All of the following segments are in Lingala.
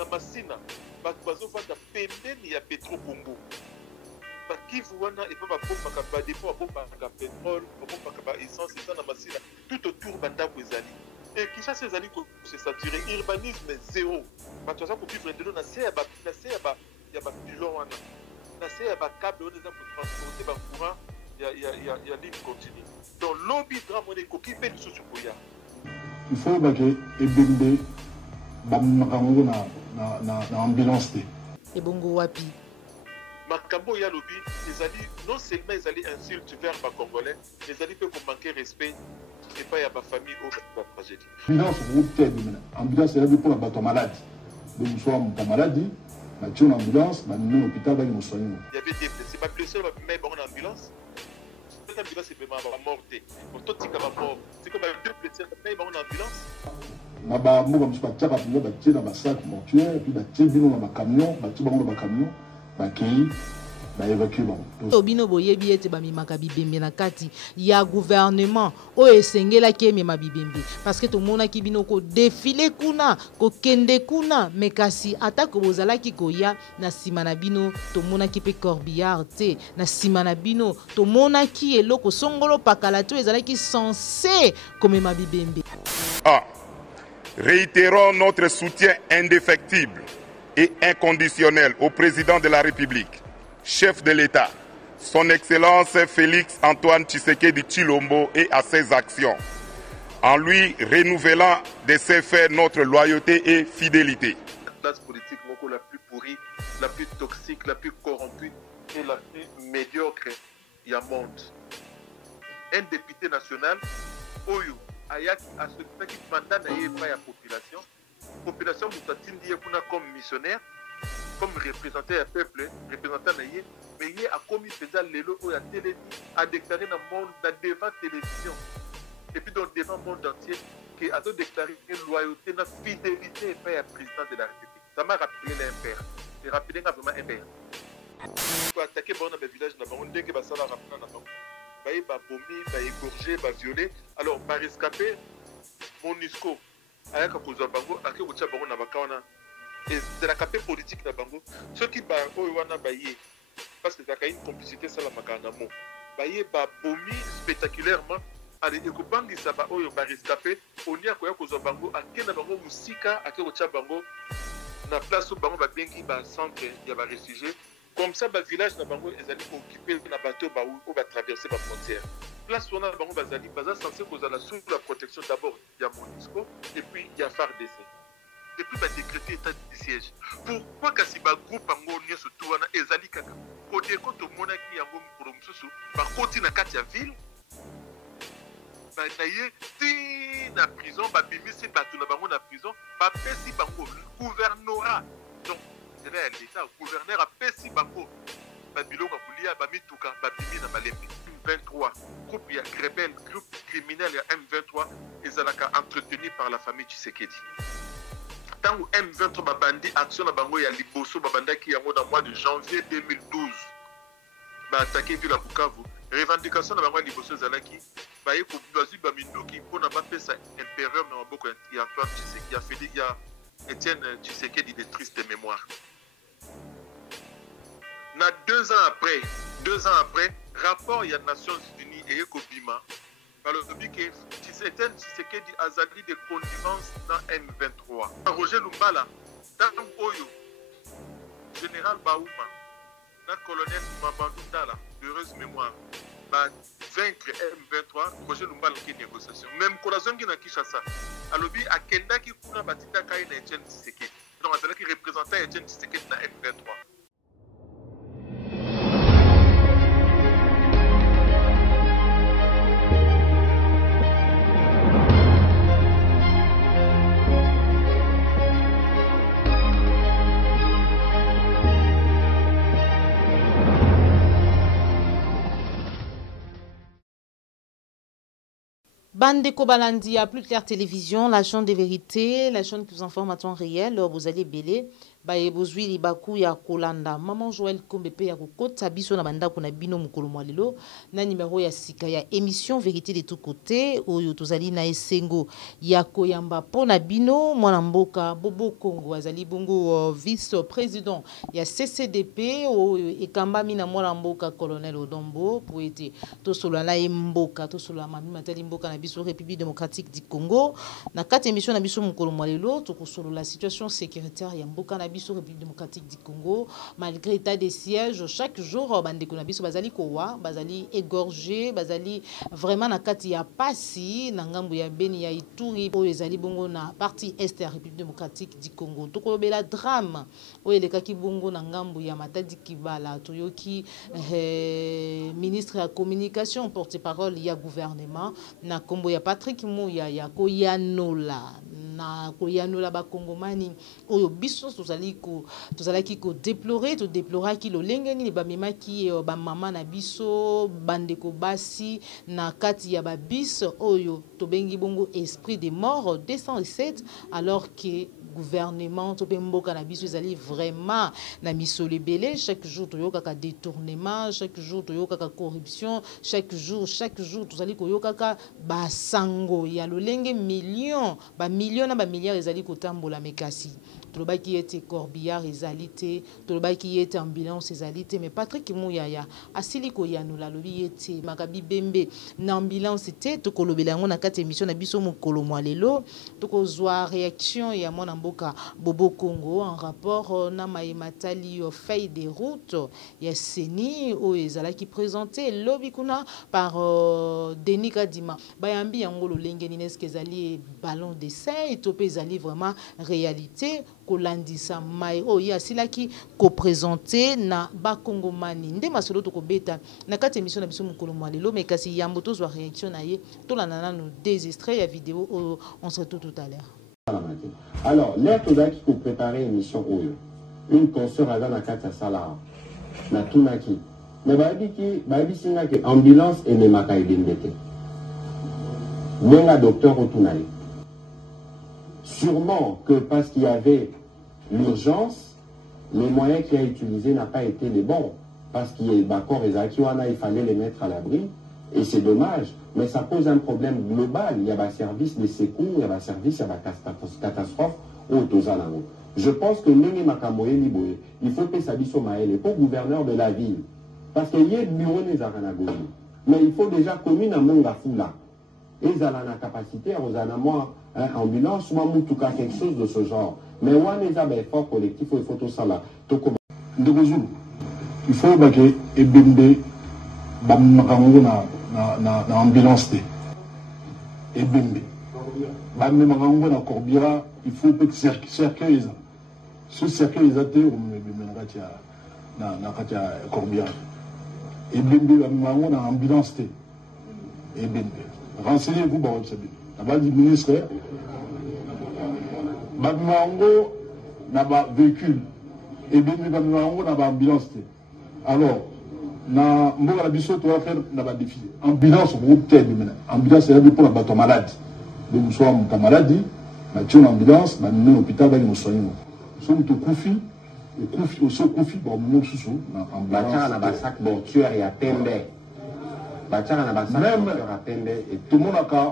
na masina bato bazovanda pembeni ya Petro Congo bakivu wana epa babombaka badepo babombaka pétrole babombaka ba essence eza na masina tout autour bandako ezali et Kinshasa ezali se saturer urbanisme zéro bato baza kovivre ndelo na se ya bapilon wana na se ya bakable wana eza kotransporte bacourant ya ligne continue donc lobi drame wana ekoki mpe lisusu koya il faut bake ebembe bamakambo na ambulance te ebongo wapi makambo ya lobi ezali non seulement ezali insulte vers ba congolais ezali pe ko manquer respect et pas ya ba famille au ba tragédie ambulance route ambulance ya pour la bato malade donc soit mon maladie na tune ambulance na non hôpital ba mo soigner il y avait des blessés pas blessés mais bon en ambulance cette ambulance c'est vraiment morte pour tout tika ba mort c'est comme deux blessés mais bon en ambulance na ba mo comme ça tchaka pour ba tina ba sac mortuaire puis ba tibino na ba camion ba tibango ba camion ba kei ba évacuer ba tobino boyebi ete bamimaka bibembe na kati ya gouvernement oyo esengelaki emema bibembe parce que tomonaki bino ko défilé kuna ko kende kuna mais kasi atako bozalaki koya na nsima na bino tomonaki pe corbillard te na nsima na bino tomonaki eloko songolo pakala to ezalaki censé komema bibembe. Réitérons notre soutien indéfectible et inconditionnel au président de la République, chef de l'État, son Excellence Félix Antoine Tshisekedi Tshilombo et à ses actions, en lui renouvelant de ses faits notre loyauté et fidélité. La classe politique la plus pourrie, la plus toxique, la plus corrompue et la plus médiocre il y a monde. Un député national, Oyo, ayaki asopaki mandat na yeba ya population mutatindi kuna comme missionnaire comme représentant du peuple représentant na yé mais yé a commis faisant lelo o ya télé a déclaré dans monde devant télévision et puis dans devant monde entier que a déclaré une loyauté na fidélité par le président de la République. Ça m'a rappelé l'impère. J'ai rappelé vraiment impère. Pour attaquer bon dans le village na bango ndenge ba sala rappeler na bango ba bomi ba égorger ba violer alors ba rescapé Monisco ayaka kozwa bango ake kotia bango na bakawana et de la capé politique na bango ceux qui ba oyo wana ba yé parce que ça a une complicité ça la makana mo ba yé ba bomi spectaculairement allez ekobangisa ba oyo ba rescapé onia koya kozwa bango ake na bango musika ake kotia bango na place bango ba bengi ba centre ya ba réfugiés. Comme ça, le village na bango ezali occupé na bateau ou va traverser la frontière. Place où on a bango bazali baza censé sous la protection d'abord il y a Monisco et puis il y a FARDC. Et puis va décréter état de siège. Pourquoi kasi ba groupe bango nye surtout wana ezali kaka kodeko to monaki yango mukolo mususu ba koti na kati ya ville. Ba naye ti na prison ba bimisi bato na bango na prison ba pesi bango gouvernorat. Donc l'État, le gouverneur a pesi bango babiloko kulia bamituka babimi na balembi. M23 groupe ya rebelle groupe criminel ya M23 ezalaka entretenu par la famille Tshisekedi. Tango M23 babandi action na bango ya liboso babandaki yango dans mois de janvier 2012 ba attaquer ville à Bukavu revendication na bango ya liboso ezalaki baye ko bazui baminduki pona bapesa impérieur na maboko ya Antoine Tshisekedi ya Félix ya Étienne Tshisekedi de triste mémoire. Na 2 ans après, rapport il y a Nations Unies et Ekobima, par le but que Étienne Tshisekedi azali de connivence dans M23. Roger Lumbala, dans Oyo, général Baouma, dans colonel Mabandou Dala, heureuse mémoire, va vaincre M23, Roger Lumbala qui est négociation. Même Kolazongi na Kinshasa, alobi akendaki kuna batita kai na Etienne Tshisekedi. Donc azalaki représentant Etienne Tshisekedi na M23. Bandeko Balandi à Plus Clair Télévision, la chaîne des vérités, la chaîne qui vous informe à temps réel. Vous allez belé. baye bozwi libaku ya kolanda maman Joël Kombe pe ya kokota biso na bandako na bino mokolo mwa lelo na numéro ya sika ya émission vérité de tout côté oyo tozali na esengo ya koyamba pona bino mwana mboka Bobo Congo azali bongo vice président ya CCDP oyo ekambami na mwana mboka colonel Odombo pour ete tosola na mboka tosola mami matali mboka na biso République démocratique du Congo na kati émission na biso mokolo mwa lelo tokosolo la situation sécuritaire ya mboka na biso République démocratique du Congo malgré état de siège chaque jour bandeko na biso bazali kowa bazali égorgé bazali vraiment na kati ya pasi na ngambo ya Beni ya Ituri oyo ezali bongo na partie est ya République démocratique du Congo tokolobela drame oyo elekaki bongo na ngambo ya Matadi Kibala toyoki ministre ya communication porte-parole ya gouvernement na kombo ya Patrick Mouya ya koyanola na koyanola ba kongomani oyo biso tozalaki ko déplorer to déploraki lolenge ni ba memaki ba mama na biso bandeko basi na kati ya ba bis oyo tobengi bongo esprit de mort 207 alors que gouvernement to mboka na biso ezali vraiment na misolo ebele chaque jour toyokaka détournement chaque jour toyokaka corruption chaque jour tozali koyokaka basango ya lolenge million na ba milliards ezali kotambola mekasi tolobaki ete corbillard ezali te tolobaki ete ambulance ezali te mais Patrick Mouya asili koyanula lobi ete makabi bembe na ambulance te tokolobela yango na kati émission na biso mokolo mwa lelo tokozwa réaction ya mwana mboka Bobo Congo en rapport na maematali feuille de route ya Seni oyo ezalaki présenté lobi kuna par Denis Kadima bayambi yango lolenge nini eske ezali ballon d'essai to pe ezali vraiment réalité kolandisa mai oyo asilaki ko présenter na bakongomani nde masolo to kobeta na kati émission na biso mokolo mwa lelo mais kasi yambo tozwa réaction na ye tolanda nanu des extraits ya vidéo on se retrouve tout à l'heure. Alors, l'air tozaki ko préparer émission oyo une consœur aza na kati ya sala na tunaki mais bayebi singa ke ambulance ememaka ebembe te mwenga docteur otunaye sûrement que parce qu'il y avait l'urgence, les moyens qu'il a utilisés n'ont pas été les bons. Parce qu'il y a il fallait les mettre à l'abri. Et c'est dommage. Mais ça pose un problème global. Il y a un service de secours, il y a un service, il y a une catastrophe. Je pense que il faut que ça dise au Maël, pour gouverneur de la ville. Parce qu'il y a le bureau des Aranagogi. Mais il faut déjà commune à Mongafula. Et ils ont la capacité, ils ont moins ambulance, soit quelque chose de ce genre. Mais on a un effort collectif, il faut tout ça là. Il faut que Ebembe Bamakango na ambulance. Ebembe. Bamakango na Corbira, il faut que cercueil. Ce cercueil est athée, on met na Corbira. Ebembe Bamakango na ambulance. Ebembe. Renseignez-vous, Baron Sabi. La base du ministre, Bamimango n'a pas véhicule. Et bien, Bamimango n'a pas ambulance. Alors, na Mboga Bisso, tu vas faire n'a défi. Ambulance, on va faire ambulance, c'est pour la bateau malade. Donc, nous sommes en maladie, nous avons une ambulance, nous avons un hôpital, nous sommes au Koufi, au Koufi, nous sommes en ambulance. Nous avons un sac mortuaire et à Pembe. Même tout le monde a qu'à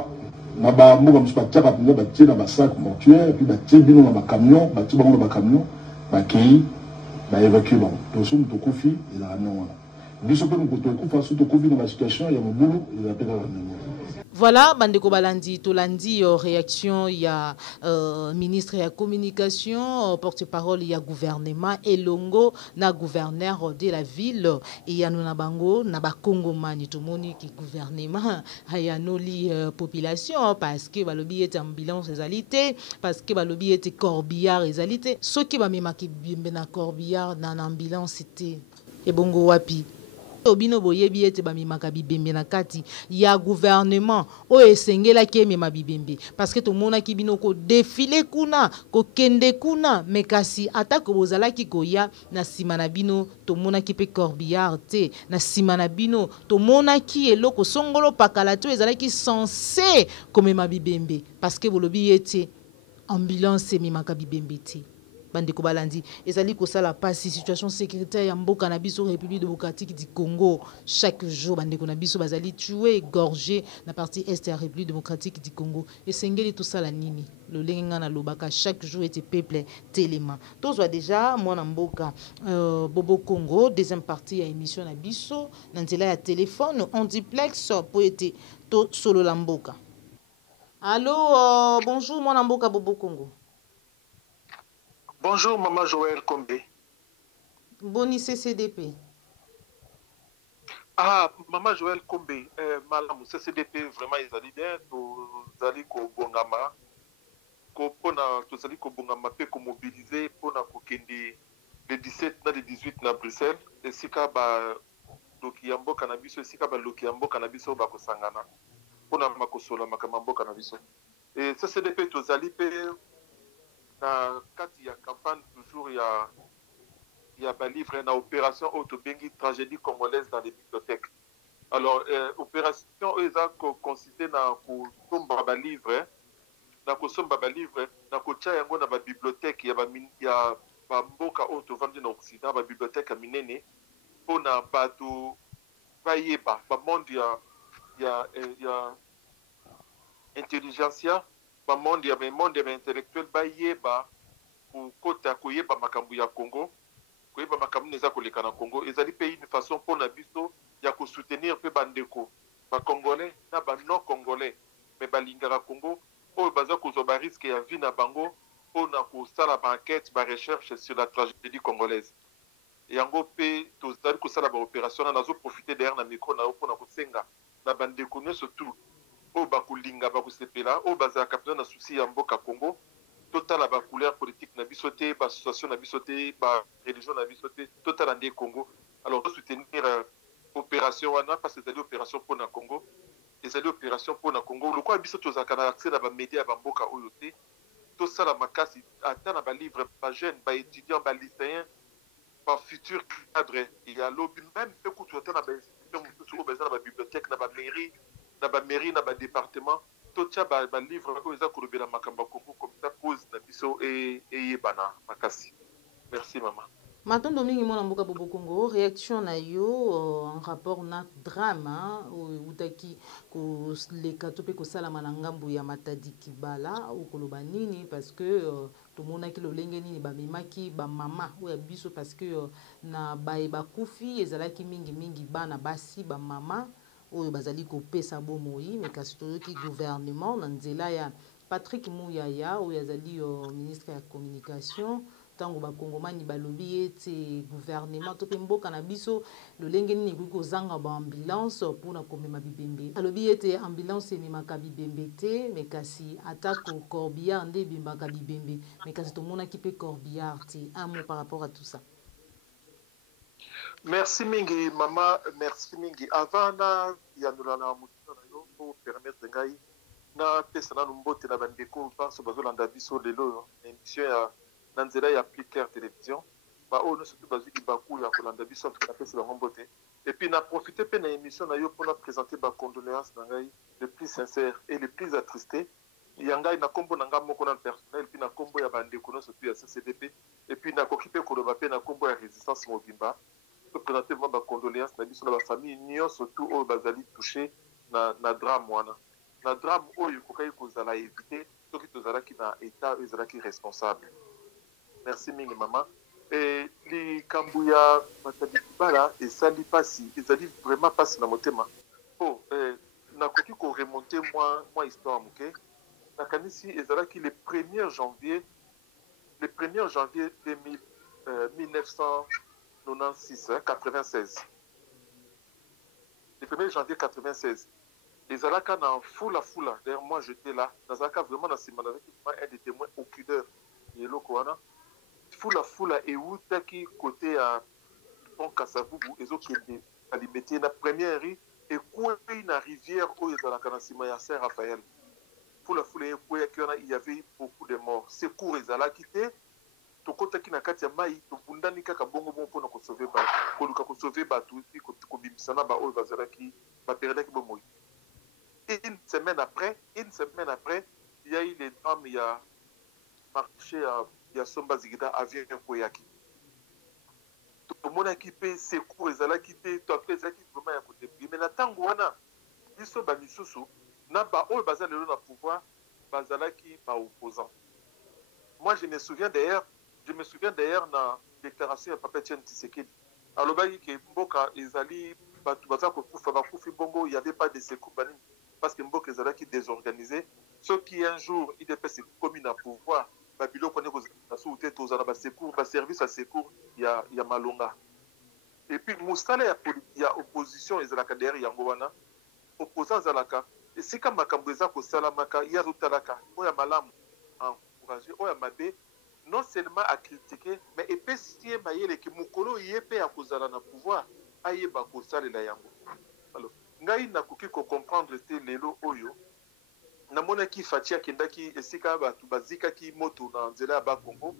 na mboka musu batiaka mpenza batie na basac mortuaire puis batie bino na bacamion batie bango na bacamion bakei baévacue bango toso moto okufi ezalaka ndenge wana biso mpe mokoto okufa so tokofi na basituation ya mobulu ezala mpe kaka ndenge wana. Voilà, bandeko balandi tolandi réaction ya ministre ya communication porte-parole ya gouvernement elongo na gouverneur de la ville et ya nuna bango na bakongomani tomoni ki gouvernement ya noli population parce que balobi ete ambulance ezalité parce que balobi ete corbillard ezalité soki ba memaki bimbe na corbillard na ambulance te et bongo wapi obino boyebi ete bamimaka bibembe na kati ya gouvernement o esengela ki emema bibembe parce que tomonaki bino ko défilé kuna ko kende kuna mekasi atako bozalaki koya na sima na bino tomonaki pe corbillard te na sima na bino tomonaki eloko songolo pakala to ezalaki censé komema bibembe parce que bolobi ete ambulance ememaka bibembe te bandeko balandi ezali kosala pasi situation sécuritaire ya mboka na biso République démocratique du Congo chaque jour bandeko na biso bazali tué égorgé na partie est ya République démocratique du Congo esengeli tosala nini lolenge nga na lobaka chaque jour ete peuple telema tozwa déjà mwana mboka Bobo Congo deuxième partie ya émission na biso na nzela ya téléphone en duplex po ete to solo la mboka. Allô, bonjour mwana mboka Bobo Congo. Bonjour Maman Joël Kombe. Boni CCDP. Ah, Maman Joël Kombe, Malam CCDP vraiment ils allaient bien, ils allaient ko bongama, ko pona, ils allaient ko bongama pe ko mobiliser pona ko kende le 17 na le 18 na Bruxelles, et sika ba lokiambo cannabis, sika ba lokiambo cannabis ba ko sangana, pona makosola makamambo cannabis. Et CCDP ils allaient pe na kati ya campagne toujours il y a un livre na opération autobengi tragédie congolaise dans les bibliothèques. Alors opération eza consisté na ko somba ba livre na ko somba ba livre na ko tia yango na ba bibliothèque ya ba mboka auto vandi na occident ba bibliothèque minene pona bato bayeba ba monde ya intelligentsia ba monde ya intellectuel bayeba pour kota koyeba makambu ya Congo koyeba makambu neza koleka na Congo ezali pays une façon pour na biso ya ko soutenir pe bandeko ba congolais na ba non congolais mais balingaka Congo o baza ko zo ba risque ya vie na bango pona ko sala ba enquête ba recherche sur la tragédie congolaise yango pe tozali ko sala ba opération na zo profiter derrière na micro na pona ko senga na bandeko ne surtout o bakulinga bakusepela o bazala kapena na souci ya mboka Congo total la couleur politique na bisoté ba association na bisoté ba religion na bisoté total andé Congo alors soutenir opération wana parce que c'est opération pour na Congo et c'est opération pour na Congo le quoi bisoto za kana accès na ba médias ba mboka oyoté tout ça la makasi atana ba livre ba jeune ba étudiant ba lycéen ba futur cadre il y a lobby même peu que tu atana ba institution sur ba bibliothèque na ba mairie na ba département totia ba livre ko eza kolobela makamba Congo comme ça cause na biso et yebana makasi. Merci maman. Matondo mingi mwana mboka Bobo Congo réaction na yo en rapport na drame utaki ko leka to pe ko sala manangambu ya Matadi Kibala ou koloba nini parce que to mona ki lolenge nini ba memaki ba mama ou ya biso parce que na ba kufi ezalaki mingi bana basi ba mama oyo bazali kopesa bomoi mais kasi toyoki gouvernement na nzela ya Patrick Muyaya oyo azali ministre ya communication tango bakongomani balobi ete gouvernement to pe mboka na biso lolenge nini ekoki kozanga ba ambulance mpona komema bibembe alobi ete ambulance ememaka bibembe te mais kasi atako corbillard nde ebembaka bibembe mais kasi tomonaki mpe corbillard te un mot par rapport à tout ça. Merci mingi maman, merci mingi. Avant na yanula na mutina na yo pour permettre ngai na pesa na mbote na bandeko parce bazolanda biso lelo émission ya nanzela ya Plus Clair télévision ba ono surtout baziki baku ya kolanda biso na pesa na mbote et puis na profiter pe na émission na yo pour na présenter ba condoléances na ngai le plus sincère et le plus attristé yangai na kombo na nga moko na personnel puis na kombo ya bandeko no surtout ya CCDP et puis na kokipe koloba pe na kombo ya résistance mobimba pour présenter ma condoléances na biso na ba famille nyo surtout au bazali touché na drame wana na drame oyo kokai kozala éviter soki tozalaki na état ezalaki responsable. Merci mingi maman. Et les kambuya Matadi Kibala ezali pasi ezali vraiment pasi na motema oh na koki ko remonter moi histoire muke na kanisi ezalaki le 1er janvier 1996 96 le 1er janvier 96 les alaka na foula d'ailleurs moi j'étais là dans alaka vraiment na simana avec un des témoins oculaires yelo koana foula et outaki côté à pont Kasavubu ezokende alimete na première rue et quoi na rivière où ezalaka na sima ya Saint Raphaël foula et quoi il y avait beaucoup de morts secours ezalaki te tokotaki na kati ya mai tobundani kaka bongo mpona ko sauver ba koluka ko sauver ba tout ko bimisana ba oyo bazalaki ba perdaki bomoi. Une semaine après il y a eu les drames il y a marché ya somba zigida avion koyaki tomonaki mpe secours ezalaki te to mpe ezalaki vraiment ya kodeplie mais na ntango wana biso bamisusu na baoyo baza lelo na pouvoir bazalaki baopposant. Moi je me souviens d'ailleurs na déclaration ya papa Etienne Tshisekedi alobaki ke mboka ezali bato baza kokufa bakufi bongo il y avait pas de secours banini parce que mboka ezalaki désorganisé soki un jour idps ekomi na pouvoir babiloko ne kozala susu te tozala basecours baservice ya secours ya malonga et puis mosala ya opposition ezalaka derrière yango wana opposant azalaka esika makambo eza kosalamaka ye azotalaka oyo ya malamu encouragé oyo ya mabe non seulement à critiquer mais epesi ye mayeleki mokolo ye mpe ya kozala na pouvoir ayeba kosalela yango. Alors ngai nakoki kocomprendre te lelo oyo namonaki Fatia akendaki esika bato bazikaki moto na nzela ya bakongo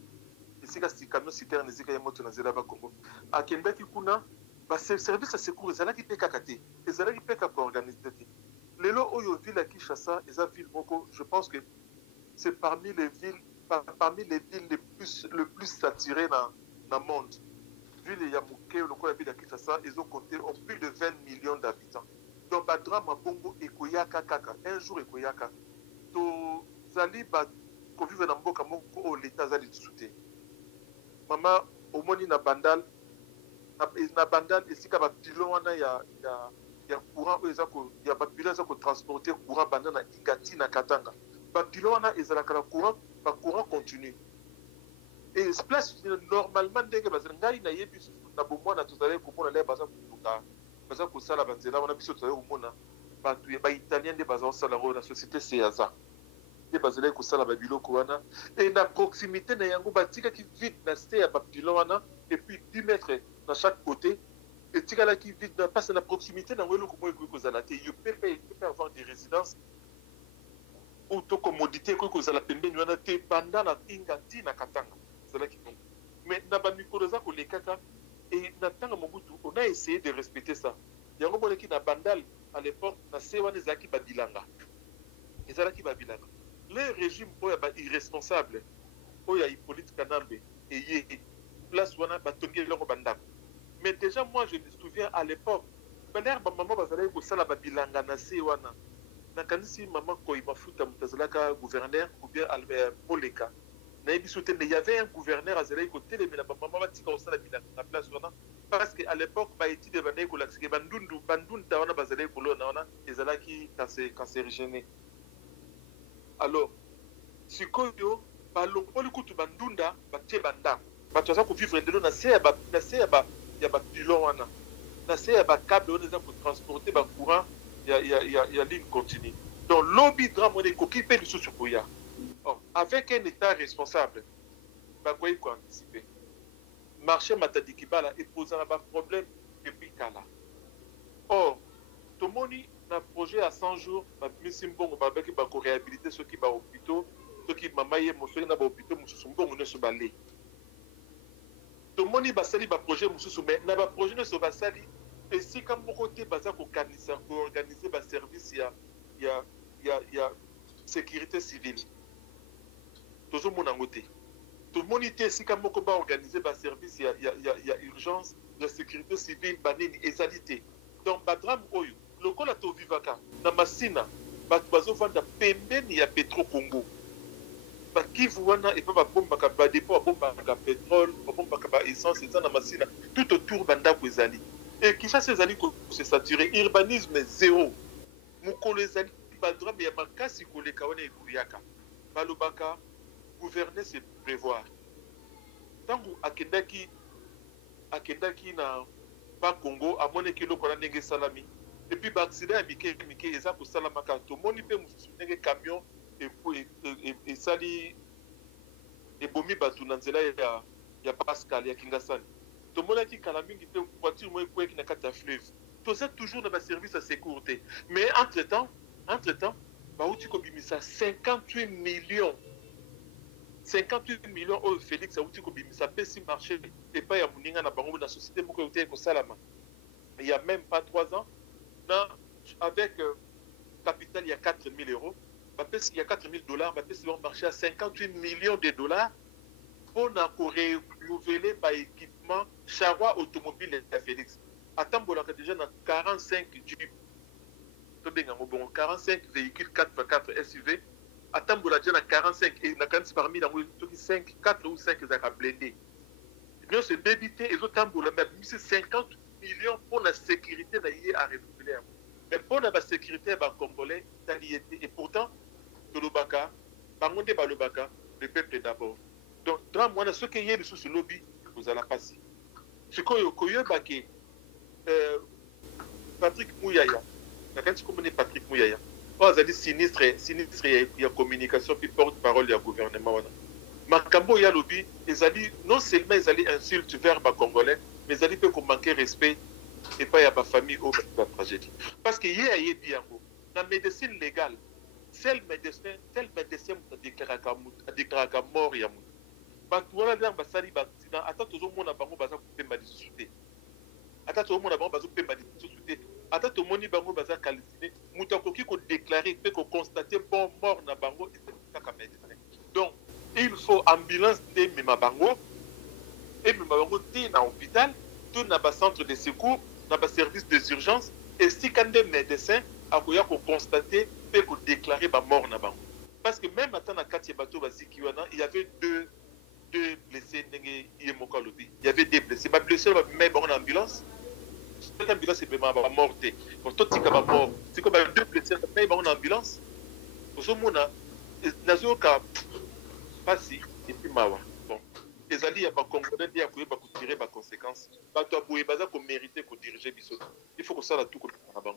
esika camion citerne ezika ye moto na nzela ya bakongo akendaki kuna baservice ya secours ezalaki mpe kaka te ezalaki mpe kaka organise te lelo oyo ville ya Kinshasa eza ville moko je pense que c'est parmi les villes le plus saturées dans le monde. Ville ya moke lokola ville ya Kinshasa ils ont compté en plus de 20 millions d'habitants. Donc badrama bongo ekoyaka kaka un jour ekoyaka to zali ba kovivre na mboka moko o l'état zali soute mama omoni na bandal esika ba pilon wana ya courant oyo ezako ya ba pilon ezako transporter courant banda na Ingati na Katanga ba pilon wana ezalaka na courant continu et place normalement ndenge bazali ngai na yebi na bomwana tozali komona le baza kosala banzela wana biso tozali komona bato ya baitalien nde baza kosala yango na société CASA nde bazali kosala babiloko wana et na proximité na yango batikaki vide na se ya bapilon wana et puis 10 mètres na chaque côté etikalaki vide na passe na proximité na yango eloko moko ekoki kozala te yo peut avoir des résidences ou to commodité ekoki kozala pembeni wana te banda na Ingati na Katanga ezalaki bongo mais na bamikolo eza kolekaka et na ntango mobutu on a essayé de respecter ça yango moneki na bandal à l'époque na se wana ezalaki babilanga le régime oyo ba irresponsable oyo ya Hippolyte Kanambe eye place wana batongi eloko bandako mais déjà moi je me souviens à l'époque bandar maman bazalaki kosala babilanga na se wana nakanisi mama koyi mafuta mutazalaka gouverneur ou bien Albert Moleka il y avait un gouverneur à Zélaï côté de la maman batika au salon de la place parce qu'à l'époque ba étude de bandé ko laxé bandundu tawana bazalé ko lona wana ezalaki cancérigène. Alors sikoyo balongoli kutu bandunda batie bandako bato za ko vivre de na se ya ba pilon wana na se ya ba câble on za ko transporter ba courant ya ligne continue donc lobby drame on est coquille pe sur koya. Avec un État responsable, il faut anticiper. Marché Matadi Kibala est posé un problème depuis Kala. Or, tout le monde a un projet à 100 jours, il faut réhabiliter ceux qui sont hôpitaux, ceux qui sont hôpitaux, ceux qui sont balés. Tout le monde a un projet, mais il y a un projet de Sobasali, et si comme côté, il faut organiser un service, il y a sécurité civile. Tout le monde était ici comme on organiser un service, il y a urgence, la sécurité civile, banini, égalité. Donc, badram oyo, le col a tout vivaka, na masina, bazo vanda pembeni ya Petro Congo. Qui voit et pas bomba ka dépôt bomba ka pétrole, bomba ka essence et ça na masina, tout autour banda kozali. Et qui ça ces ali ko se saturé, urbanisme zéro. Mukolo ezali badram ya makasi ko le kaone ekuyaka. Balobaka gouverner c'est prévoir. Tant que akendaki na ba Congo a moni kilo kona ndenge salami et puis ba accident mike eza ko salama ka to moni pe mususu ndenge camion et sali et bomi batu na nzela ya Pascal ya Kingasani to moni ki kala mingi pe voiture mo ko na kata fleuve to c'est toujours na ba service à sécurité mais entre temps ba uti ko bimisa 58 millions au Félix a outil comme ça peut si marcher et pas ya muninga na bango na société moko yote ko salama il y a même pas 3 ans avec capital il y a 4 000 euros il y a 4 000 $, va peut marcher à 58 millions de dollars pour renouveler par équipement charroi automobile de Félix. Atambolaka déjà dans 45 Jeep. 45 véhicules 4x4 SUV. Atambola déjà dans 45 et parmi les 5, 4 ou 5 blindés. Nous se débiter et autres tambola même 50 millions pour la sécurité à renouveler. Mais pour la sécurité congolais, et pourtant, de l'Obaka, Bangonde Balobaka, le peuple d'abord. Donc, dans moi, ce qui est sous ce lobby, vous allez passer. Ce que Patrick Mouyaya, quand tu connais Patrick Mouyaya, vous avez sinistre, il y a communication, puis porte-parole du gouvernement. Makambo ya lobby, non seulement ils allaient insulter vers les Congolais, mais ils allaient manquer respect et pas à ma famille ou la tragédie. Parce que hier, il y a dans la médecine légale, tel médecin a déclaré mort. Il y a voilà bien basali accident. Attends tout le monde a bango baza couper ma discuter. Attends tout le monde a bango baza couper ma discuter. Attends tout le monde bango baza calciner. Mutako qui ko déclarer, peut ko constater bon mort na bango et c'est ça médecin. Donc il faut ambulance de ma bango et ma bango dit dans l'hôpital, tout na ba centre de secours, na ba service des urgences et si quand des médecins a ko constater, peut ko déclarer ba mort na bango. Parce que même attends na kati bato baziki wana, il y avait deux blessés, il y avait des blessés. Les blessés, mais en ambulance, cette ambulance est morte. Pour tout ce qui est mort, c'est comme deux blessés, mais en ambulance. Pour ce moment, il n'y a pas si, et puis mawa. Bon, les alliés, il y a pas Congolais, il y a tirer les conséquences. Il faut que ça la tout comme la banque.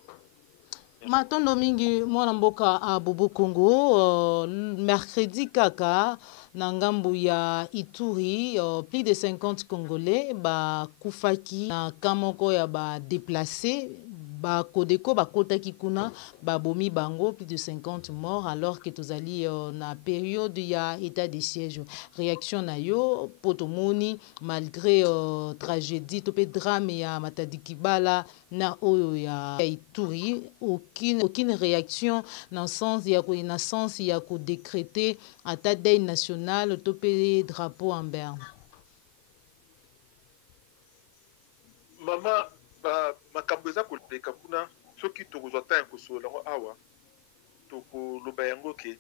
Matondo mingi mwana mboka a Bobo Congo mercredi kaka na ngambu ya Ituri plus de 50 Congolais ba kufaki na kamoko ya ba déplacés ba kodeko ba kotaki kuna ba bomi bango plus de 50 morts alors que tozali na période ya état de siège. Réaction na yo potomoni malgré tragédie topé drame ya Matadi Kibala na oyo ya Ituri aucune réaction dans sens ya ko décréter ata deuil national topé drapeau en berne. Maman makambo eza koleka kuna soki tokozwa ta ya kosola yango awa tokoloba yango ke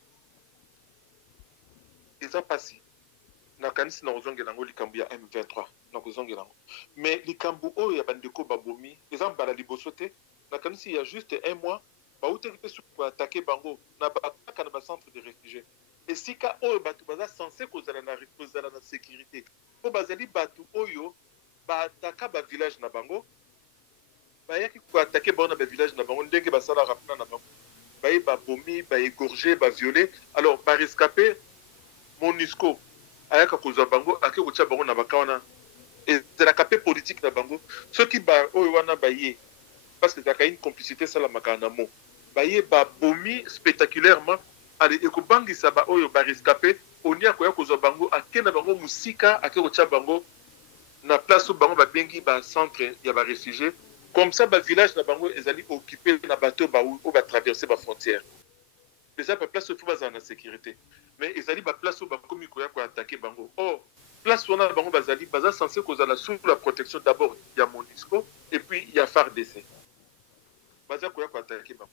eza pasi nakanisi na kozongela yango likambo ya M23 na kozongela yango mais likambo oyo ya bandeko babomi eza mbala liboso te nakanisi ya juste un mois bautaki mpe soki koatake bango na bakaka na bacentre de réfugié esika oyo bato baza censé kozala na sécurité mpo bazali bato oyo baataka bavillage na bango bayaki koatake bango na bavillage na bango ndenge basala rapena na bango baye babomi baégorge baviole alors barescape MONUSCO ayaka kozwa bango ake kotia bango na baka wana ezalaka mpe politique na bango soki oyo wana baye parce que ezalaka une complicité esalamaka na mo baye babomi spectaculairement ale ekobangisa baoyo barescape oni akoya kozwa bango ake na bango mosika ake kotia bango na place oyo bango babengi bacentre ya baréfugié comme ça bavillage na bango ezali occupé na bato oyo batraverse bafrontière eza baplace oyo fo bazala na sécurité mais ezali baplace oyo bakomi koya koatake bango or place wana bango baza censé kozala sous la protection d'abord ya MONUSCO et puis ya FARDC baza koya koatake bango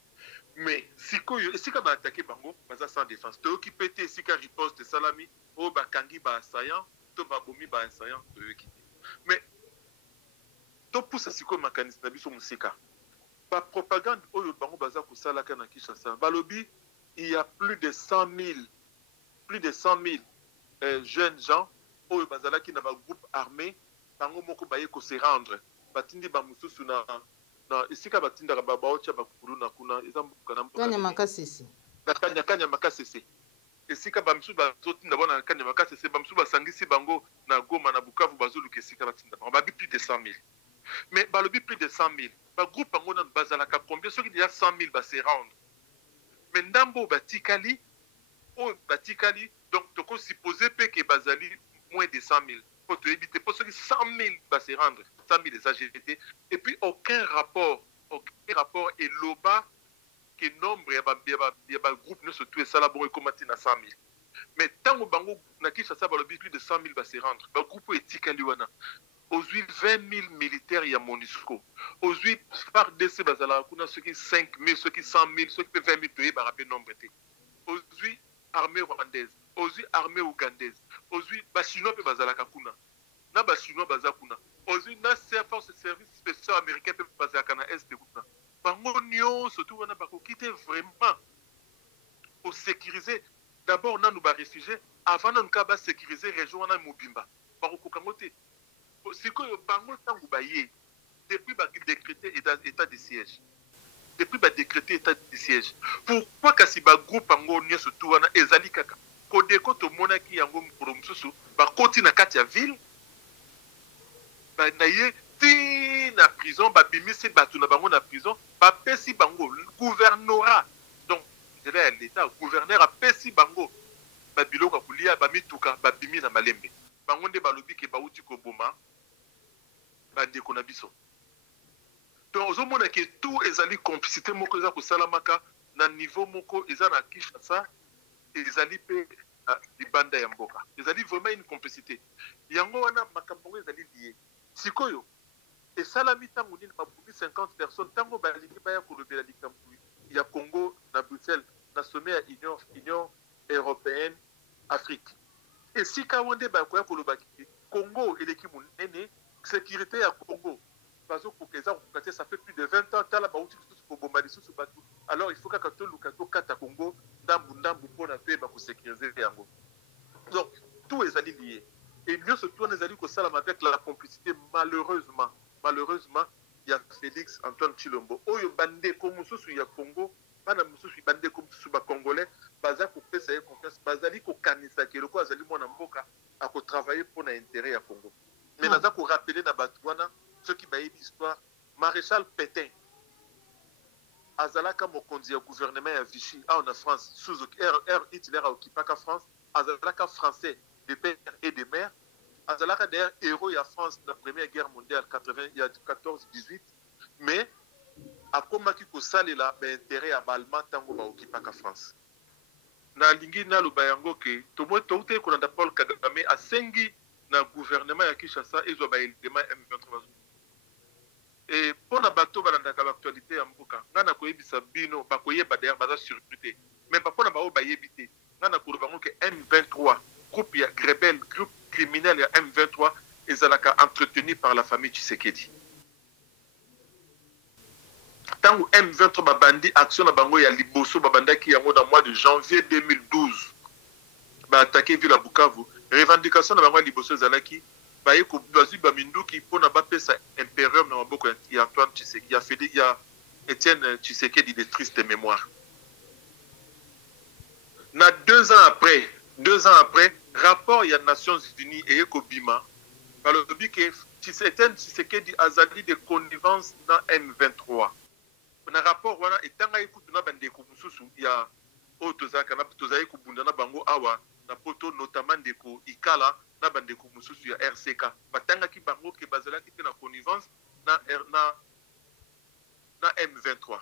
mais sikoyo esika baatake bango baza sans défense toyoki mpe te esika riposte esalami oyo bakangi baassaillant to babomi baassaillant toyoki te mais topusa sikoyo makanisi na biso mosika bapropagande oyo bango baza kosalaka na Kinshasa balobi il y a plus de 100 000 jeunes gens oyo bazalaki na bagroupe armé bango moko baye kose rendre batindi bamosusu na esika batindaka baotya bakulu na kuna eza mboka na mboka Kanya Makasisi Kanya Makasisi esika bamosusu bazotinda bona na Kanya Makasisi bamosusu basangisi bango na Goma na Bukavu bazoluka esika batinda bango babi plus de 100 000 mais balobi plus de 100 000 bagroupe bango na bazalaka combien soki déjà 100 000 base rendre mais ndambo batikali donc toko supposer pe que bazali moins de 100 000 pour te éviter pour ceux qui 100 000 va se rendre 100 000 des AGT et puis aucun rapport et l'OBA que nombre il y a groupe ne se tout ça là bon et comment à 100 000 Mais tant que bango na Kinshasa balobi plus de 100 000 va se rendre. Ba groupe etikali wana. Aujourd'hui 20 000 militaires ya MONUSCO. Aujourd'hui FARDC bazala kuna ceux qui 5 000, ceux qui 100 000, ceux qui 20 000 pays ba rappeler nombre té. Aujourd'hui armée rwandaise, aujourd'hui armée ougandaise. Aujourd'hui ba chinois pe bazala kuna. Na ba chinois bazakuna. Aujourd'hui na force de service spécial américain pe bazala kana est kuna. Bango nyo surtout wana ba ko quitter vraiment pour sécuriser d'abord nous ba réfugiés avant nous ka ba sécuriser région wana mobimba. Ba ko kangote. C'est que bango tangu ba yé depuis ba décréter état de siège. Depuis ba décréter état de siège. Pourquoi kasi ba groupe bango nyo surtout wana ezali kaka kodeko to monaki yango mukoro mususu ba koti na kati ya ville ba na ye ti na prison ba bimisi batu na bango na prison ba pesi bango gouvernorat donc c'est l'état gouverneur a pesi bango ba biloko kulia ba mituka ba bimi na malembe bango nde balobi ke ba uti ko boma ba ndeko na biso donc ozomona ke tout ezali complicité moko eza ko salamaka na niveau moko eza na Kinshasa ezali pe libanda ya mboka ezali vraiment une complicité yango wana makambo ezali lié sikoyo esalami ntango nini babumi 50 personnes ntango balingi baya kolobela likambo ya Congo na Bruxelles na sommet ya Union européenne Afrique esika wonde bakoya kolobaki Congo eleki monene sécurité ya Congo bazo kokeza kokate ça fait plus de 20 ans tala ba uti tout ko bomba lisusu batu alors il faut ka to lukato kata Congo ndambu pona pe ba ko sécuriser yango donc tout ezali lié et mieux surtout on ezali ko sala avec la complicité malheureusement il y a Félix Antoine Tshilombo oyo bande ko mususu ya Congo bana mususu bande ko mususu ba congolais baza ko pesa ye confiance bazali ko kanisa ke loko azali mwana mboka a ko travailler pour l'intérêt ya Congo mais naza ko rappeler na batwana ceux qui baye l'histoire maréchal Pétain azalaka mokonzi ya gouvernement ya Vichy en France sous Hitler a occupé la France azalaka français de père et de mère azalaka d'ailleurs héros ya France de la première guerre mondiale 14-18 mais akomaki kosalela ba intérêt ya Allemand tango ba occupé la France na lingi na lubayango ke tomo toute ko na Paul Kagame asengi na gouvernement ya Kinshasa ezwa ba élément M23 et pour la bateau balandaka l'actualité ya mboka ngana koyebisa bino bakoyeba d'ailleurs baza surpris mais pas pour na bao bayebite ngana ko bango ke M23 groupe ya rebelle groupe criminel ya M23 ezalaka entretenu par la famille Tshisekedi tango M23 babandi action na bango ya liboso babandaki yango dans mois de janvier 2012 ba attaquer ville à Bukavu revendication na bango ya liboso ezalaki baye ko bazui ba minduki pona ba pesa impérium na maboko ya Antoine Tshisekedi ya Félix ya Étienne Tshisekedi de triste mémoire na 2 ans après rapport ya Nations Unies et Ekobima par le lobby que Étienne Tshisekedi azali de connivence na M23 na rapport wana etanga ikutu na bande ko mususu ya otozaka na tozai ko bunda na bango awa na poto notamment de ko ikala na bande ko mususu ya RCK batanga ki bango ke bazala ki na connivence na M23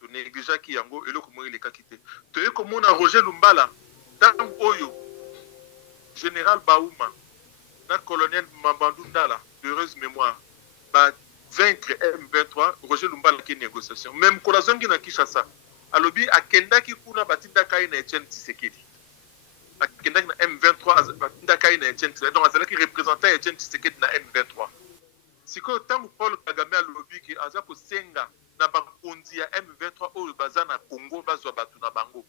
to négligea ki yango eloko mo ile kakite to eko mona Roger Lumbala tango oyo général Baouma na colonel Mambandou Ndala heureuse mémoire ba vaincre M23 Roger Lumbala ki négociation même kolazongi na Kinshasa alobi akendaki kuna batinda kai na Etienne Tshisekedi akendaki na M23 batinda kai na Etienne Tshisekedi donc azalaki représentant Etienne Tshisekedi na M23 siko tango Paul Kagame alobi ki aza ko senga na bakonzi ya M23 oyo baza na Congo bazwa batu na bango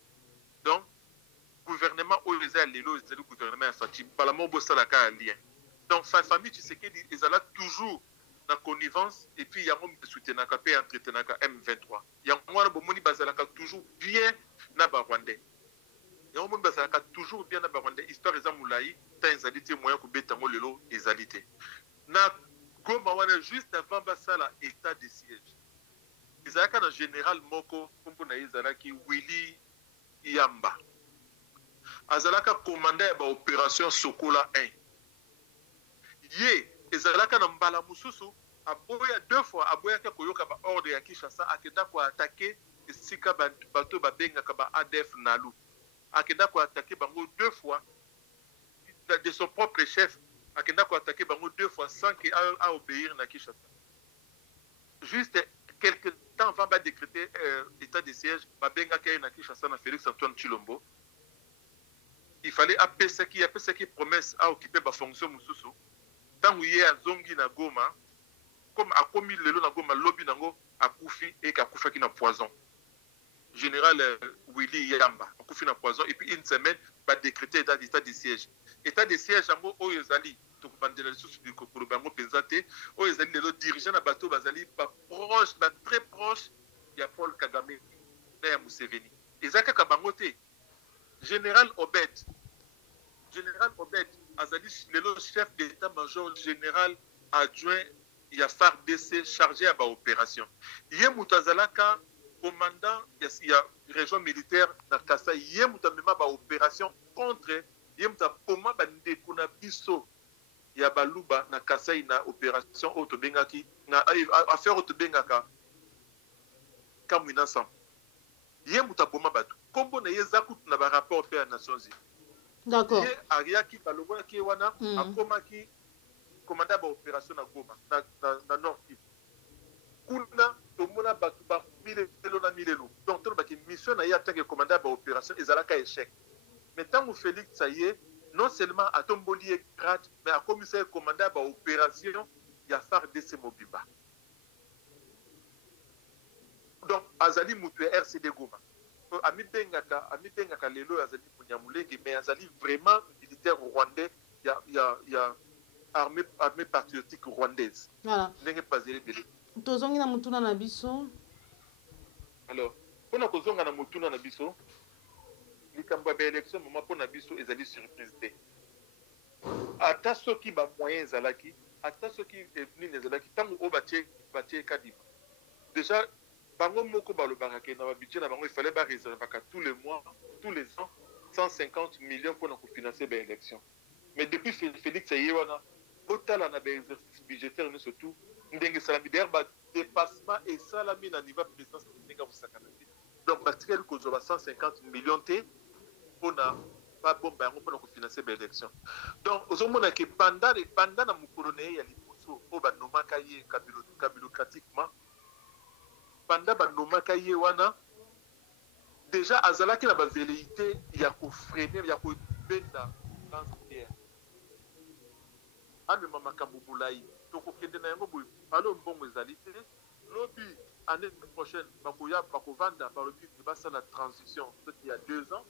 donc gouvernement oyo eza lelo ezali gouvernement ya Fatim parlement bosalaka lien donc famille Tshisekedi ezala toujours na connivence et puis yango soutenaka pe entretenaka M23 yango wana bomoni bazalaka toujours bien na ba Rwandais yango bomoni bazalaka toujours bien na ba Rwandais histoire eza mulai ta ezali te moyen ko betango lelo ezali te na Goma wana juste avant basala état de siège ezalaka na général moko kombo na ezalaki Willy Yamba azalaka commandant ya ba opération Sokola 1 ye ezalaka na mbala mususu aboya 2 fois aboyaka koyoka ba ordre ya Kinshasa akenda ko attaquer esika bato babengaka ba ADF Nalu akenda ko attaquer bango 2 fois de son propre chef, akenda ko attaquer bango 2 fois sans que a obéir na Kinshasa. Juste quelques temps avant de décréter l'état de siège, babenga kay na Kinshasa na Félix Antoine Tshilombo. Il fallait appeler qui promesse à occuper ba fonction mususu. Tant où yé azongi na Goma, comme a commis lelo na Goma lobby nango akufi et kakufa ki na poison. Général Willy Yamba akufi na poison et puis une semaine va décréter état de siège. État de siège yango oyezali to bandela lisusu du kokolo bango penzate oyezali lelo dirigeant na bateau bazali pas proche, très proche ya Paul Kagame na ya Museveni. Ezaka ka bango te. Général Obed azali le chef d'état-major général adjoint ya FARDC chargé à l'opération. Yé Moutazalaka, commandant ya région militaire na Kasai, yé Moutamema ba opération contre yé Moutapoma bandekuna biso ya baluba na Kasai na opération Otobengaki na affaire Otobengaka Kamwina Sam. Yé Moutapoma batu. Kombo na yé zakut na ba rapport fait à Nations Unies. D'accord. Yé Ariaki balobona ki wana akomaki commandant ba opération na Goma na Nord Kivu. Kuna tomona batu ba milelo. Donc tout ba ki mission na ya tant que commandant ba opération ezalaka échec. Mais tant que Félix ça y est, non seulement a tomboli grade mais a commissaire commandant ba opération ya FARDC Mobimba. Donc azali mutu RCD Goma. Ami bengaka lelo azali Munyamulenge mais azali vraiment militaire rwandais ya armée patriotique rwandaise. Voilà. Ndenge bazeli bele. Tozongi na mutuna na biso. Alors, pona kozonga na mutuna na biso, likambo ya élection moma pona biso ezali surprise te. Ata soki ba moyen ezalaki, ata soki nini ezalaki tango o batie kadiba. Déjà bango moko balobaka ke na ba budget na bango il fallait ba réserver tous les mois, tous les ans 150 millions pour financer ba élection. Mais depuis Félix Ayewana, otala na ba exercice budgétaire ne surtout ndenge salami der ba dépassement et salami na niveau présidence ndenge busakana. Donc bastikeli ko zoba 150 millions te pona pas bomba yango pona ko financer ba élection. Donc ozomona ke pendant na mukolo na ya liboso o ba nomaka ye kabilokratiquement pendant ba nomaka ye wana déjà azalaki na ba velléité ya ko freiner ya ko benda transfert ame makambo bulai to ko kende na yango boy palo mbongo ezali te lobi année prochaine bako vanda par le but de basa la transition il y a 2 ans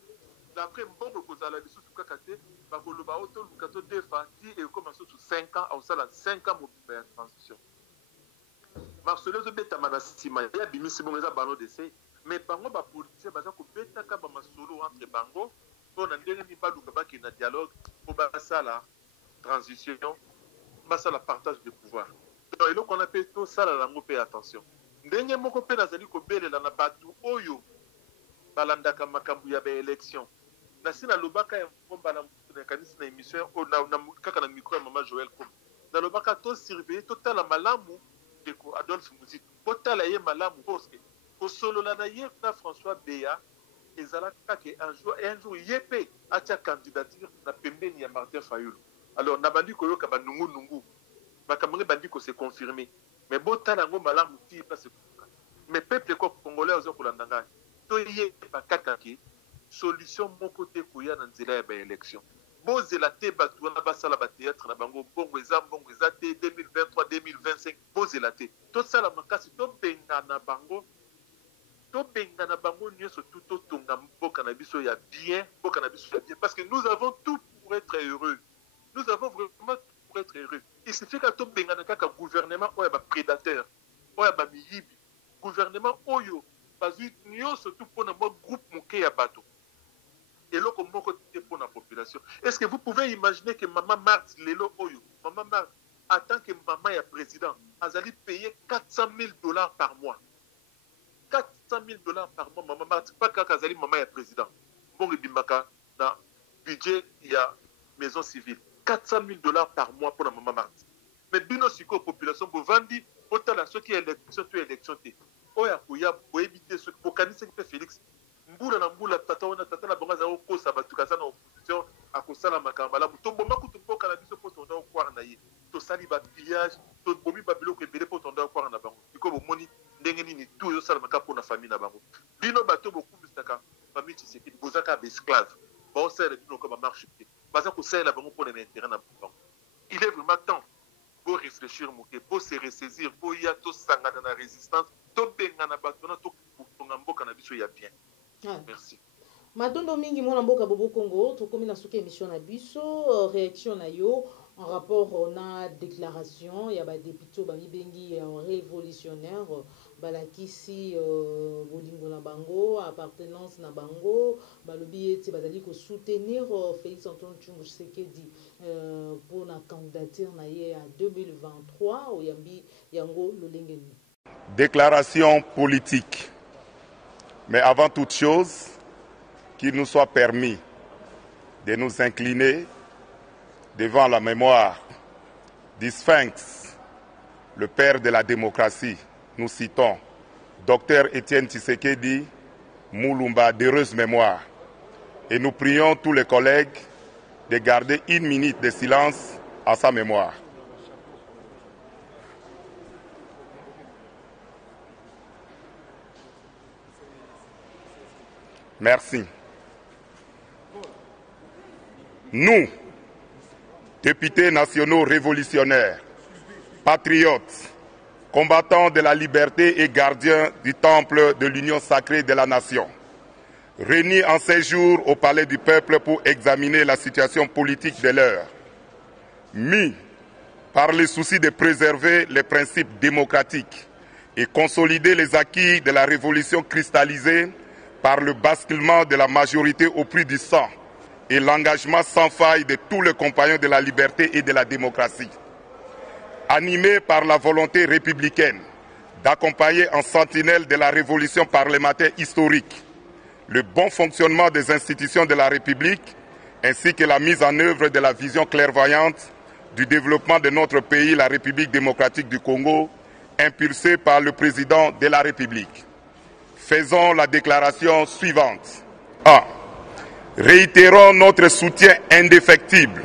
d'après mbongo kozala lisusu kaka te bako loba auto lukato defa ti e commence sur 5 ans au sala 5 ans mo ya transition Marcelo beta manasima ya bimisi bongo za ballon d'essai mais bango ba politicien baza ko beta ka ba masolo entre bango to na ndenge ni baluka baki na dialogue pour basa la transition basa la partage de pouvoir. Donc il qu'on appelle tout ça la langue pe attention. Ndenge moko pe nazali ko belela na batu oyo balandaka makambu ya ba élection. Na sina lobaka ya mbala na kanisa na émission o na kaka na micro ya mama Joël Kom. Na lobaka to surveiller total la malamu de ko Adolphe Muzitu. Total ye malamu parce que ko solo la na ye na François Beya ezalaka ke un jour yepe atia candidature na pembeni ya Martin Fayulu. Alors nabandi ko yoka ba nungu bakamwe bandi ko se confirmer mais botala ngo malamu ti place mais peuple congolais ozo kolanda ngai to ye ba kakaki solution moko te ko ya na nzela ya ba élection bozela te batu na basala ba théâtre na bango bongo eza te 2023 2025 bozela te to sala makasi to benga na bango nyonso tout tonga mboka na biso ya bien parce que nous avons tout pour être heureux. Nous avons vraiment tout pour être heureux. Il suffit que tout bengana kaka gouvernement oya ba prédateur, oya ba miyibi, gouvernement oyo bazui nyo surtout pour na groupe moké ya bato. Et là comme moko te pour la population. Est-ce que vous pouvez imaginer que maman Marthe lelo oyo, maman Marthe en tant que maman ya président, azali payer $400,000 par mois. $400,000 par mois maman Marthe pas kaka azali maman ya président. Bon bimaka na budget ya maison civile. $400,000 par mois pour la maman Marthe. Mais bino siko population bo vandi autant la ceux qui élection tu élection té. Oya koya bo éviter ce pour kanisa qui fait Félix mbula na mbula tata na bango za kosa batukaza na opposition akosala makamba la to bomba kutu mpoka na biso poto ndo kwa na ye to sali ba pillage to bomi ba biloko ebele poto ndo kwa na bango iko bomoni ndenge nini tout yo sala makamba na famille na bango bino bato boku bisaka famille Tshisekedi bozaka ba esclave ba osala bino comme marche baza ko sala bango pour les intérêts na bango. Il est vraiment temps pour réfléchir moké pour se ressaisir pour y a to sangana na résistance to bengana batona to tonga mboka na biso ya bien. Merci. Matondo mingi mwana mboka Bobo Congo tokomi na soki émission na biso réaction na yo en rapport na déclaration ya ba député ba mibengi révolutionnaire balakisi bolingo na bango appartenance na bango balobi ete bazali ko soutenir Félix Antoine Tshisekedi pour la candidature na ye à 2023 oyambi yango lolengeni. Déclaration politique. Mais avant toute chose, qu'il nous soit permis de nous incliner devant la mémoire du Sphinx, le père de la démocratie. Nous citons Dr Étienne Tshisekedi Moulumba, d'heureuse mémoire. Et nous prions tous les collègues de garder 1 minute de silence à sa mémoire. Merci. Nous, députés nationaux révolutionnaires, patriotes, combattants de la liberté et gardiens du temple de l'union sacrée de la nation, réunis en séjour au palais du peuple pour examiner la situation politique de l'heure, mis par le souci de préserver les principes démocratiques et consolider les acquis de la révolution cristallisée par le basculement de la majorité au prix du sang et l'engagement sans faille de tous les compagnons de la liberté et de la démocratie. Animés par la volonté républicaine d'accompagner en sentinelle de la révolution parlementaire historique le bon fonctionnement des institutions de la République ainsi que la mise en œuvre de la vision clairvoyante du développement de notre pays, la République démocratique du Congo, impulsée par le président de la République. Faisons la déclaration suivante. 1. Réitérons notre soutien indéfectible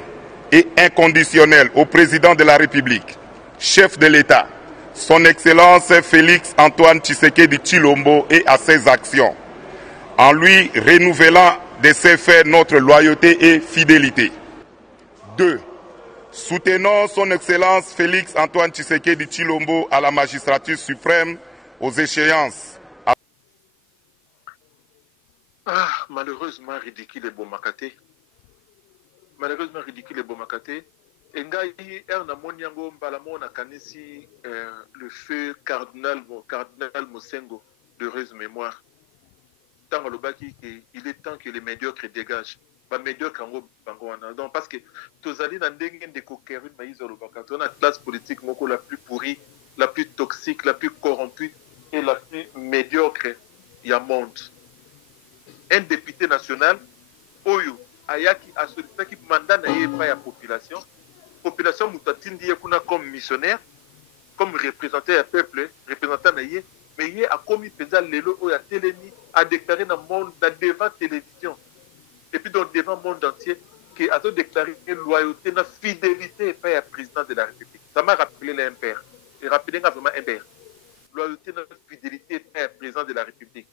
et inconditionnel au président de la République, chef de l'État, son Excellence Félix Antoine Tshisekedi Tshilombo et à ses actions, en lui renouvelant de ses faits notre loyauté et fidélité. 2. Soutenons son Excellence Félix Antoine Tshisekedi Tshilombo à la magistrature suprême aux échéances. Malheureusement ridicule et Bomakate. Malheureusement ridicule et Bomakate. Engai erna moniango mbalamona kanisi le feu cardinal Mosengo d'heureuse mémoire. Tant le baki il est temps que les médiocres dégagent. Ba médiocre ngo bangoana. Donc parce que tozali na ndenge de kokeru maïs au bakato on a classe politique moko la plus pourrie, la plus toxique, la plus corrompue et la plus médiocre ya monde. Un député national, Oyo, Ayaki a sollicité qui mandat n'a pas la population. Population moutatindi kuna comme missionnaire, comme représentant du peuple, représentant naïe, mais il a commis pesant l'élo Oya Télémi a déclaré dans le monde, devant télévision, et puis dans devant le monde entier, qu'il a déclaré loyauté, la fidélité pas à président de la République. Ça m'a rappelé l'impère. Et rappelé vraiment impère. Loyauté, la fidélité pas à président de la République.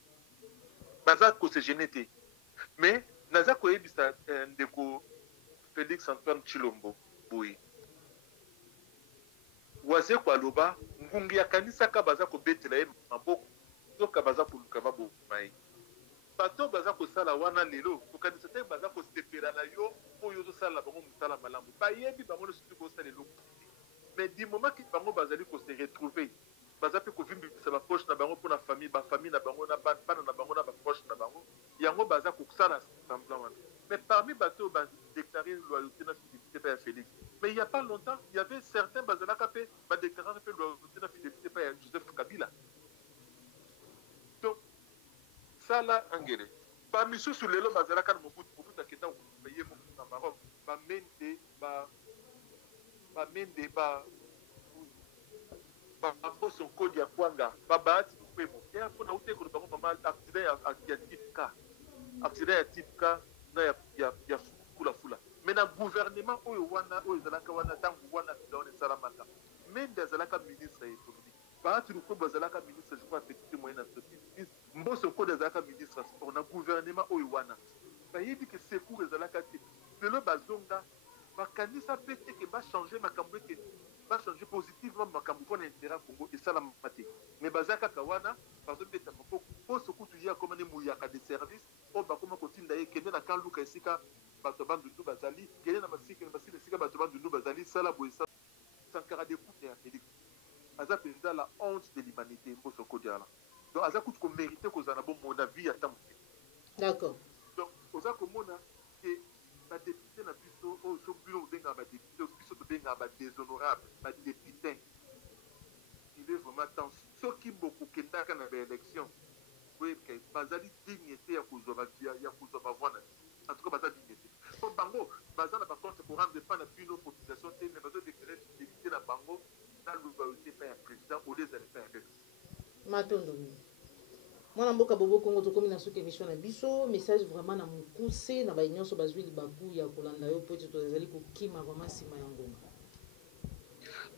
Bazako se génété. Mais Nazako ebisa ndeko Félix Antoine Tshilombo boy. Waze kwa loba ngungi ya kanisa ka bazako betela ye maboko zoka bazako lukava bo mai. Bato bazako sala wana lelo ko kanisa te bazako sepera la yo po yo sala bango musala malamu. Ba yebi bango le sutu ko sala lelo. Mais du moment que bango bazali ko se retrouver bazape ko vimbi sa ba poche na bango pour la famille na bango na bana na bango na ba proche na bango yango baza ko sala semblant. Mais parmi bateaux ba déclarer loyauté na fidélité pas à Félix. Mais il y a pas longtemps, il y avait certains bazala kapé ba déclarer loyauté na fidélité pas à Joseph Kabila. Donc ça là engrais. Parmi ceux sur les lots bazala kan Mobutu akenda ko payer mon na Maroc ba mende son code ya kwanga babati kwemo ya pona ute ko bango mama accident ya kiatika accident ya tipka na ya fula mais na gouvernement oyo wana oyo ezalaka wana ntango wana accident wana esalamaka mende azalaka ministre ya économie baati lukobo azalaka ministre je crois petite moyenne entreprise mboso kode azalaka ministre ya sport na gouvernement oyo wana bayebi ke secours ezalaka te lelo bazonga bakanisa mpe te ke bachange makambo ete bachange positivement makambo mpona intérêt congo esalamaka te mais baza kaka wana bazobeta moko mposo kutu ye akoma ne moyaka de service oyo bakoma kotinda ye kende na kan luka esika bato bandundu bazali kende na basika esika bato bandundu bazali sala boye sankara de kute ya Félix aza mpenza la honte de l'humanité mposo kodiala donc aza kutu komérite kozala na bomona vie ata moke d'accord donc oza komona ke badepute na biso oyo so bino obengaka badepute biso tobengaka badéshonorable badepute il est vraiment temps soki bokokendaka na baélection boyebika bazali digne te ya kozwa bavoi na en tout cas baza digne te po bango baza na bacompte korendre pa na bino population te mais bazodéclare fidélité na bango na loyauté pa ya président au lieu ezali pa ya peuple matondo mwana mboka bobo kongo tokomi na soki émission na biso message vraiment na mokuse na bayi nyonso bazwi libaku ya kolanda yo po ete tozali kokima vraiment nsima ya ngonga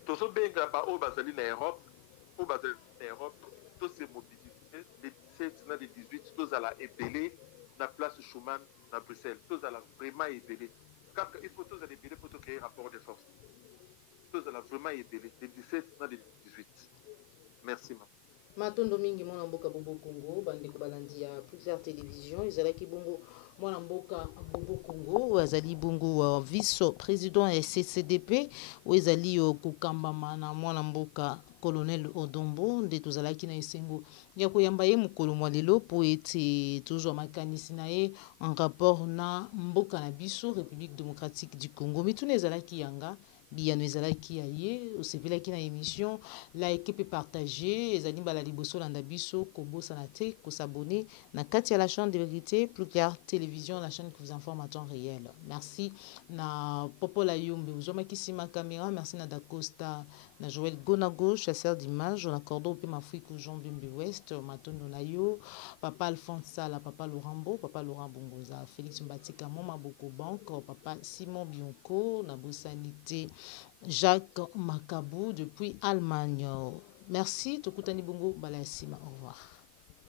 tozobenga baoyo bazali na Europe oyo bazali na Europe tose mobilité le 17 na le 18 tozala ebele na place Schumann na Bruxelles tozala vraiment ebele kaka il faut tozala ebele po tocréer rapport de force tozala vraiment ebele le 17 na le 18 merci ma matondo mingi mwana mboka bobo kongo bandeko balandi ya plus clair télévision ezalaki bongo mwana mboka bobo kongo oyo azali bongo vice président ya CCDP oyo ezali kokambama na mwana mboka colonel Odombo nde tozalaki na esengo ya koyamba ye mokolo mwa lelo po ete tozwa makanisi na ye en rapport na mboka na biso République démocratique du Congo mituna ezalaki yanga biyano ezalaki ya ye osepelaki na émission la équipe partagée ezali mbala liboso landa biso kobosana te kosabone na kati ya la chaîne de vérité plus clair télévision la chaîne qui vous informe à temps réel merci na Popola Yombe ozomaki sima caméra merci na Dacosta na Joël Gonago chasseur d'image na cordon pe mafrique Jean Bimbi West matondo na yo papa Alphonse Sala papa Laurent Bongoza Félix Mbatika Moma Boko Banque papa Simon Bionco na Bosanité Jacques Macabou depuis Allemagne. Merci, Tokutani Bongo Balasima. Au revoir.